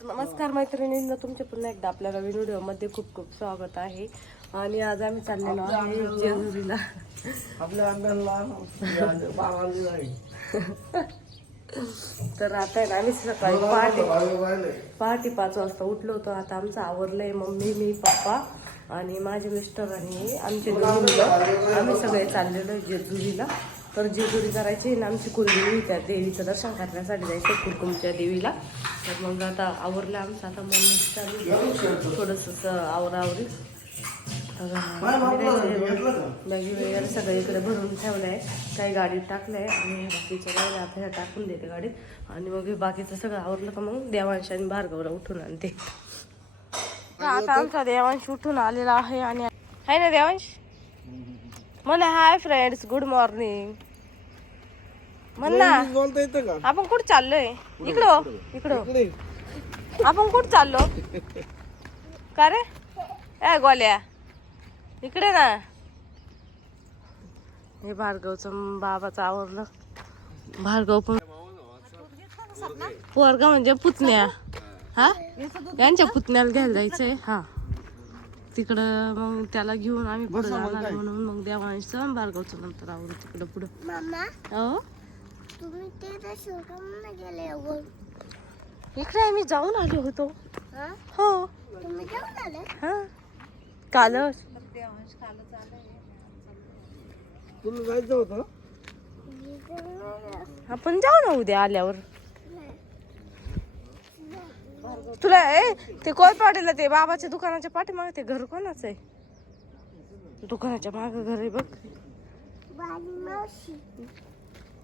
तर नमस्कार मैत्रिणींना तुमच्या पुन्हा एकदा आपल्या नवीन व्हिडिओमध्ये खूप खूप स्वागत आहे. आणि आज आम्ही चाललेलो आहे जेजुरीला. तर आता आहे ना आम्ही सकाळी पहाटे पहाटे पाच वाजता उठलो होतो. आता आमचं आवरलंय मम्मी मी पप्पा आणि माझे मिस्टर आणि आमचे दोन मुलं आम्ही सगळे चाललेलो आहे जेजुरीला. तर जेजुरी करायची ना आमची कुलदेवी त्या देवीचं दर्शन करण्यासाठी जायचं कुलकुमच्या देवीला. तर मग आता आवरलं आमचं आता मम्मी चालू थोडंसं आवरावरी वगैरे सगळं इकडे भरून ठेवलंय. काही गाडीत टाकलंय आणि बाकीचं राहिलं आता ह्या टाकून देते गाडीत. आणि मग हे बाकीचं सगळं आवरलं का मग देवांश आणि भार्गवला उठून आणते. आता आमचा देवांश उठून आलेला आहे आणि आहे ना देवांश? म्हणा हाय फ्रेंड्स गुड मॉर्निंग म्हण ना बोलता येतं का? आपण कुठं चाललोय? इकडं इकडं. आपण कुठं चाललो? का रे? ए गोल्या इकडे ना. हे भार्गवचं बाबाचं आवडलं भार्गव पण पोरगा म्हणजे पुतण्या. हा? यांच्या पुतण्याला घ्यायला जायचंय. हा. तिकडं मग त्याला घेऊन आम्ही पुढे जाणार म्हणून. मग देवांशचं आणि भार्गवचं नंतर आवडलं तिकडं पुढं. मामा? हो? इकडे आम्ही जाऊन आलो होतो. हा? हो. हा. कालच. आपण जाऊ ना उद्या आल्यावर. तुला ए ते कोय पाटील ते बाबाच्या दुकानाच्या पाठीमागे ते घर कोणाचं आहे? दुकानाच्या माग घर आहे बघ.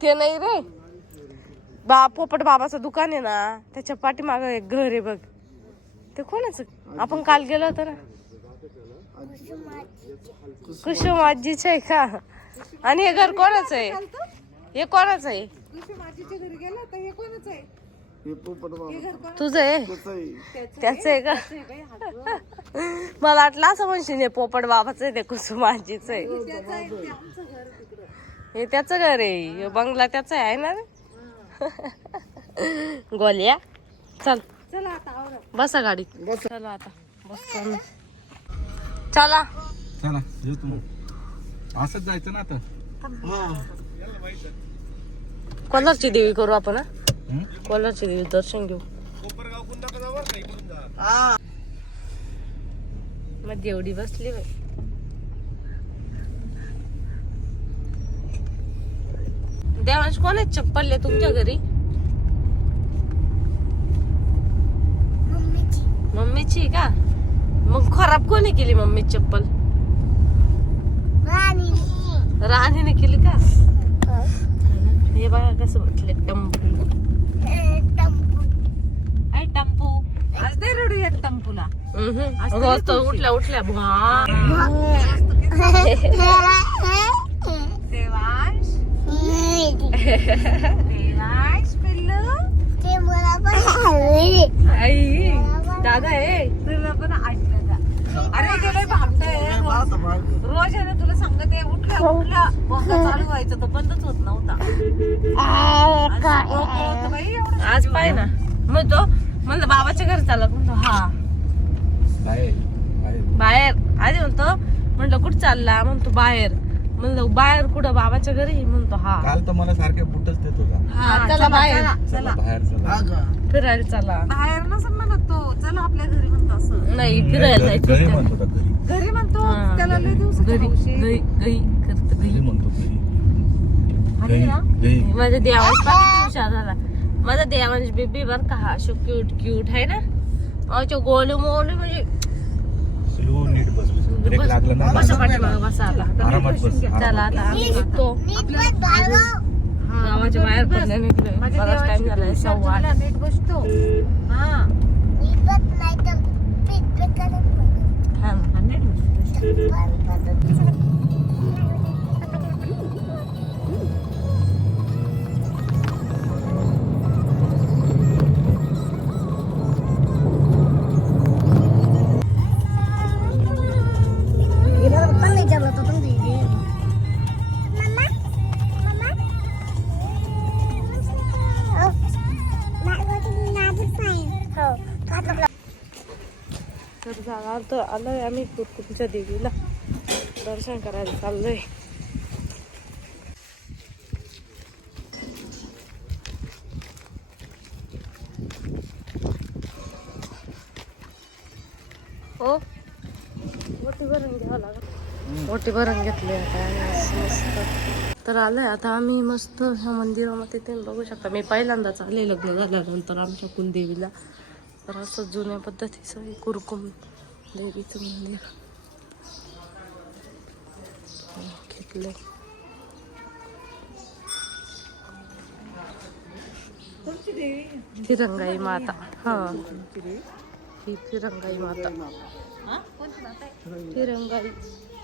ते नाही रे. बा पोपट बाबाचं दुकान आहे ना त्याच्या पाठीमाग एक घर आहे बघ. ते कोणाचं? आपण काल गेलो होतो ना. कुसुम आजीच आहे का? आणि हे घर कोणाचं आहे? हे कोणाचं आहे? हे पोपट बाबा तुझं आहे? कसं आहे त्याच आहे का? मला वाटलं असं म्हणशील हे पोपट बाबाचं आहे ते कुसुम आजीच आहे हे त्याचं घर आहे. हे बंगला त्याचा आहे ना रे? गोल्या चल. बसा गाडी. चला आता बसतो. चला. चला येतो मग. असंच जायचं ना आता. कोलारची देवी करू आपण हा? हं? कोलारची देवी दर्शन घेऊ? मग देवडी बसली बाई. देवांश कोण आहेत चप्पल आहे तुमच्या घरी? मम्मीची. का? मग खराब कोणी केली मम्मी चप्पल? राणी राणीने केली का? हे. बघा कसं म्हटले आहे टंपू आज दे रडू टंपूला रोज तर उठल्या उठल्या भुआ. देवांश. देवांश पिल्लू. ते आई दादा आहे. तुला पण ऐकलं का अरे गेलोय भामटय रोज. रोज आहे ना तुला सांगते उठल्या उठल्या. बोंगा चालू व्हायचं तर बंदच होत नव्हता. आज डोकं होतं बाई एवढं. आज पाय ना. मग तो म्हणलं बाबाच्या घरी चालला म्हणतो हा. बाहेर आधी म्हणतो म्हणलं कुठं चालला? म्हणतो बाहेर. म्हणलं बाहेर कुठं? बाबाच्या घरी? म्हणतो हा. काल तर मला सारखे बुटच देत होता. हा चला बाहेर. चला. बाहेर चला. फिरायला चला. बाहेर नसं म्हणत तो. चला आपल्या घरी म्हणतो असं. नाही फिरायला घरी जायचं म्हणत होता घरी. घरी म्हणतो? हा. त्याला लय दिवसाची घरी हौशी. घरी घरी करत घरी. घरी म्हणतो घरी. आणि ना? घरी. माझा देवांश पण हुशार झाला. माझा देवांश बेबी बर का हा अशो क्यूट क्यूट आहे ना? अच्छा गोलू मोलू म्हणजे स्लो नीट बस. ब्रेक लागला ना बसा पाठीमागं बसा. आता. आरामात बस. चला आता आम्ही निघतो. नीट पण भार्गव गावाच्या बाहेर पडल्या निघलोय. माझ्या बराच टाइम देवाची झालाय. हुशार सव्वा आठ. झाला, नीट बसतो हा. नीट बसतो. आलो आहे आलोय आम्ही कुरकुमच्या देवीला. दर्शन करायला चाललोय. हो मोठी भरून घ्यावं लागत मोठी भरून घेतली आता मस्त तर आलंय आता आम्ही मस्त ह्या मंदिरामध्ये ते बघू शकता. मी पहिल्यांदाच आले लग्न झाल्यानंतर आमच्या कुलदेवीला. तर असं जुन्या पद्धतीचं 랩이 좀 있네요. 아, 개블랙. 들은가 이마다. 어. 들은가 이마다. 들은가 이마다.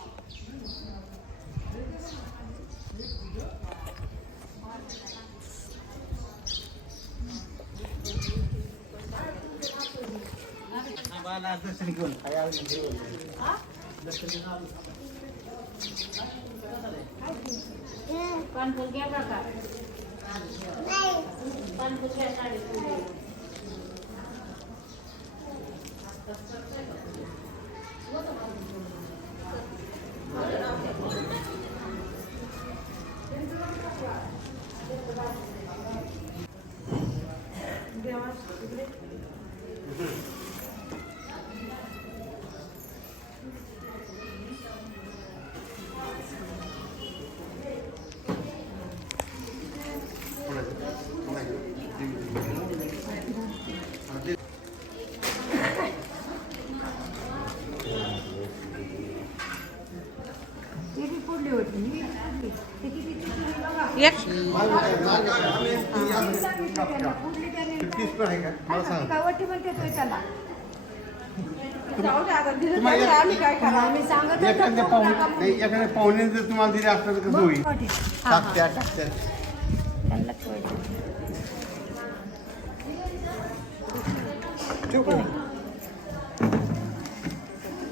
देवीचं मंदिर घेतलंय तिरंगाई माता हा ही तिरंगाई माता तिरंगाई एक एखाद्या पाहुणे एक एखाद्या पाहुणे जर तुम्हाला दिले कसं होईल टाकत्या टाकत्या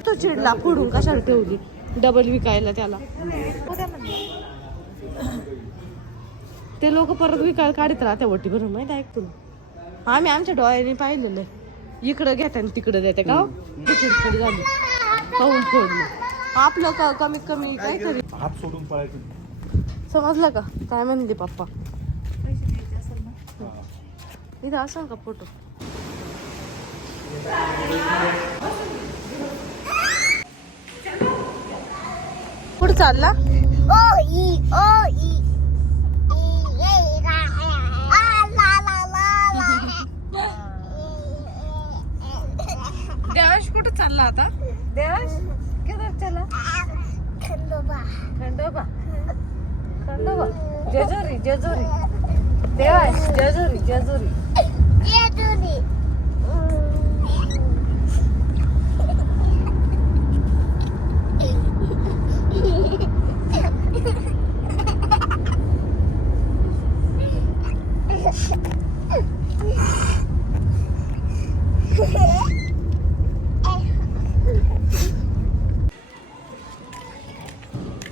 तो चिडला फोडून कशाला ठेवली? डबल विकायला त्याला. ते लोक परत विकायला काढत राहते वटी भरून माहिती ऐक तुला? आम्ही आमच्या डोळ्याने पाहिलेलं आहे. इकडं घेते आणि तिकडं देते का हो? चिडचिड झाली. फोडली. आपलं का कमीत कमी काहीतरी. हात सोडून पळायचं. समजलं का? काय म्हणले पप्पा? इथं असेल का फोटो? कुठं चालला? ओ ई ओ ई ई ए रा आ ला ला ला ला देवाश कुठं चालला आता? देवाश किधर चला. खंडोबा. खंडोबा. खंडोबा. जेजुरी जेजुरी. देवाश जेजुरी जेजुरी. जेजुरी.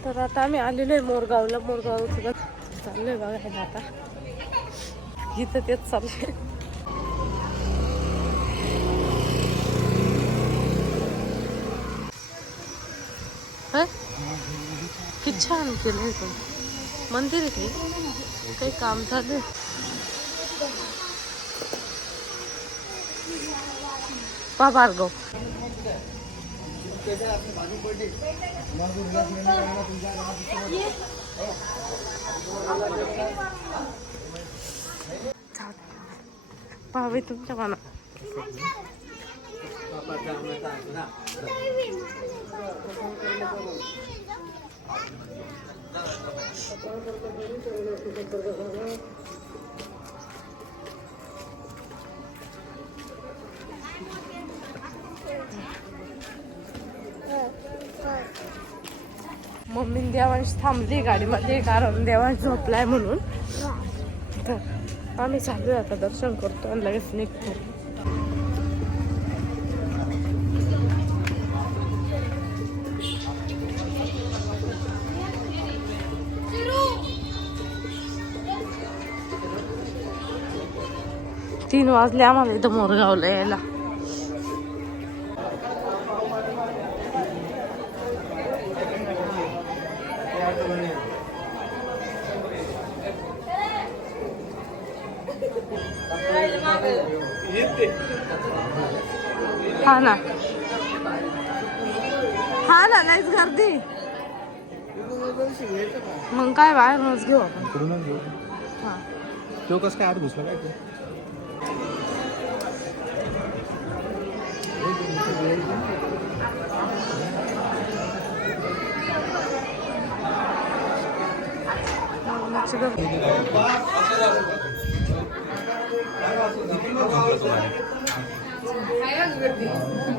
तर आता आम्ही आलेलो आहे मोरगावला. मोरगाव सुद्धा चाललोय बघायला आता इथं तेच चाललंय. किती छान केलंय पण. मंदिर आहे काही काही काम चालू पा भार्गव पाहावे तुमच्या मना मम्मी देवांश थांबली गाडीमध्ये कारण देवांश झोपलाय म्हणून. तर आम्ही चालू आता दर्शन करतो आणि लगेच निघतो. तीन वाजले आम्हाला इथं मोरगावला यायला. हा ना. हा ना नाहीच गर्दी. मग काय बाहेरूनच घेऊ आपण? इकडूनच घेऊ. हा. तो कसं काय आत घुसला काय तू? लक्ष कर.